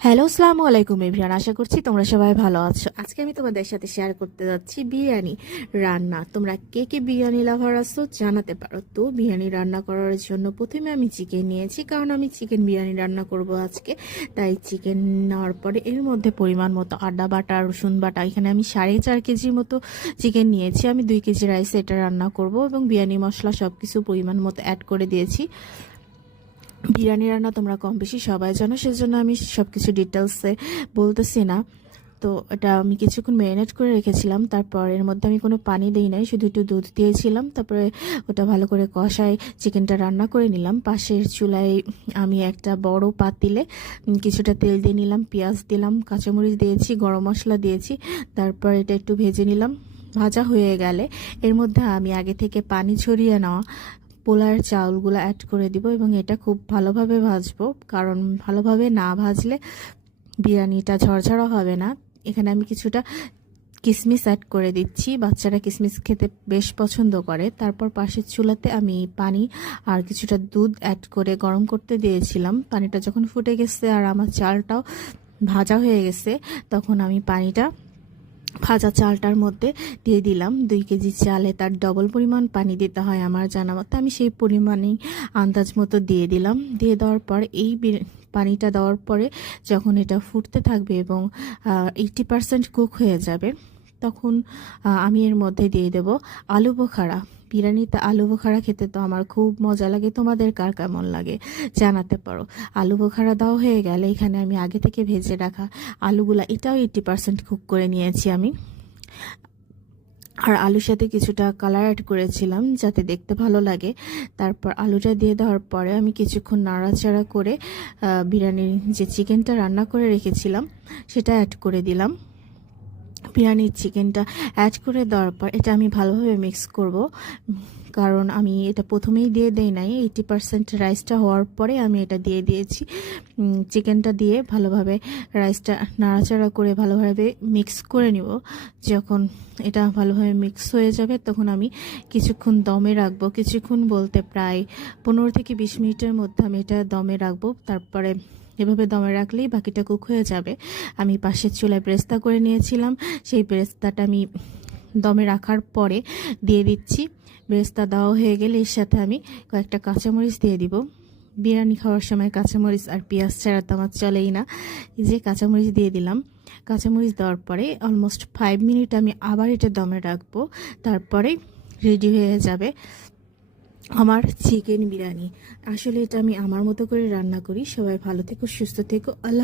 Hello, আসসালামু আলাইকুম everyone. আশা করছি তোমরা সবাই ভালো আছো। আজকে আমি তোমাদের সাথে শেয়ার করতে যাচ্ছি বিরিয়ানি রান্না। তোমরা কে কে বিরিয়ানি লাভার আছো জানাতে পারো। তো বিরিয়ানি রান্না করার জন্য প্রথমে আমি চিকেন নিয়েছি, কারণ আমি চিকেন বিরিয়ানি রান্না করব আজকে। তাই চিকেন নেওয়ার পরে এর মধ্যে পরিমাণ মতো আদা বাটা, রসুন বাটা, এখানে আমি 4.5 কেজির মতো চিকেন নিয়েছি। আমি 2 কেজি রাইসে এটা রান্না করব এবং বিরিয়ানি মশলা সব কিছু পরিমাণ মতো অ্যাড করে দিয়েছি। বিরিয়ানি রান্না তোমরা কম বেশি সবাই জানো, সেজন্য আমি সব কিছু ডিটেলসে বলতেছি না। তো এটা আমি কিছুক্ষণ ম্যারিনেট করে রেখেছিলাম। তারপর এর মধ্যে আমি কোনো পানি দিই নাই, শুধু একটু দুধ দিয়েছিলাম। তারপরে ওটা ভালো করে কষায় চিকেনটা রান্না করে নিলাম। পাশের চুলায় আমি একটা বড় পাতিলে কিছুটা তেল দিয়ে নিলাম, পেঁয়াজ দিলাম, কাঁচামরিচ দিয়েছি, গরম মশলা দিয়েছি। তারপর এটা একটু ভেজে নিলাম। ভাজা হয়ে গেলে এর মধ্যে আমি আগে থেকে পানি ছড়িয়ে নেওয়া পোলার চাউলগুলো অ্যাড করে দিব এবং এটা খুব ভালোভাবে ভাজবো, কারণ ভালোভাবে না ভাজলে বিরিয়ানিটা ঝরঝরা হবে না। এখানে আমি কিছুটা কিশমিশ অ্যাড করে দিচ্ছি, বাচ্চারা কিশমিশ খেতে বেশ পছন্দ করে। তারপর পাশের চুলাতে আমি পানি আর কিছুটা দুধ অ্যাড করে গরম করতে দিয়েছিলাম। পানিটা যখন ফুটে গেছে আর আমার চালটাও ভাজা হয়ে গেছে, তখন আমি পানিটা ভাজা চালটার মধ্যে দিয়ে দিলাম। 2 কেজি চালে তার ডবল পরিমাণ পানি দিতে হয় আমার জানা মতো। আমি সেই পরিমাণেই আন্দাজ মতো দিয়ে দিলাম। দিয়ে দেওয়ার পর পানিটা দেওয়ার পরে যখন এটা ফুটতে থাকবে এবং 80% কুক হয়ে যাবে, তখন আমি এর মধ্যে দিয়ে দেব আলু বোখারা। বিরিয়ানিতে আলু বোখারা খেতে তো আমার খুব মজা লাগে। তোমাদের কার কেমন লাগে জানাতে পারো। আলু বোখারা দেওয়া হয়ে গেলে এখানে আমি আগে থেকে ভেজে রাখা আলুগুলা, এটাও 80% কুক করে নিয়েছি আমি। আর আলুর সাথে কিছুটা কালার অ্যাড করেছিলাম যাতে দেখতে ভালো লাগে। তারপর আলুটা দিয়ে দেওয়ার পরে আমি কিছুক্ষণ নাড়াচাড়া করে বিরিয়ানির যে চিকেনটা রান্না করে রেখেছিলাম সেটা অ্যাড করে দিলাম। বিরিয়ানির চিকেনটা অ্যাড করে দেওয়ার পর এটা আমি ভালোভাবে মিক্স করব, কারণ আমি এটা প্রথমেই দিয়ে দেই নাই। 80% রাইসটা হওয়ার পরে আমি এটা দিয়ে দিয়েছি। চিকেনটা দিয়ে ভালোভাবে রাইসটা নাড়াচাড়া করে ভালোভাবে মিক্স করে নিব। যখন এটা ভালোভাবে মিক্স হয়ে যাবে তখন আমি কিছুক্ষণ দমে রাখবো। কিছুক্ষণ বলতে প্রায় 15 থেকে 20 মিনিটের মধ্যে আমি এটা দমে রাখবো। তারপরে এভাবে দমে রাখলেই বাকিটা কুক হয়ে যাবে। আমি পাশের চুলায় বেরেস্তা করে নিয়েছিলাম, সেই বেরেস্তাটা আমি দমে রাখার পরে দিয়ে দিচ্ছি। বেরেস্তা দেওয়া হয়ে গেলে এর সাথে আমি কয়েকটা কাঁচামরিচ দিয়ে দিব। বিরিয়ানি খাওয়ার সময় কাঁচামরিচ আর পেঁয়াজ ছাড়া তো আমার চলেই না। এই যে কাঁচামরিচ দিয়ে দিলাম। কাঁচামরিচ দেওয়ার পরে অলমোস্ট 5 মিনিট আমি আবার এটা দমে রাখবো। তারপরে রেডি হয়ে যাবে আমার চিকেন বিরিয়ানি। আসলে এটা আমি আমার মতো করে রান্না করি। সবাই ভালো থেকো, সুস্থ থেকো। আল্লাহ।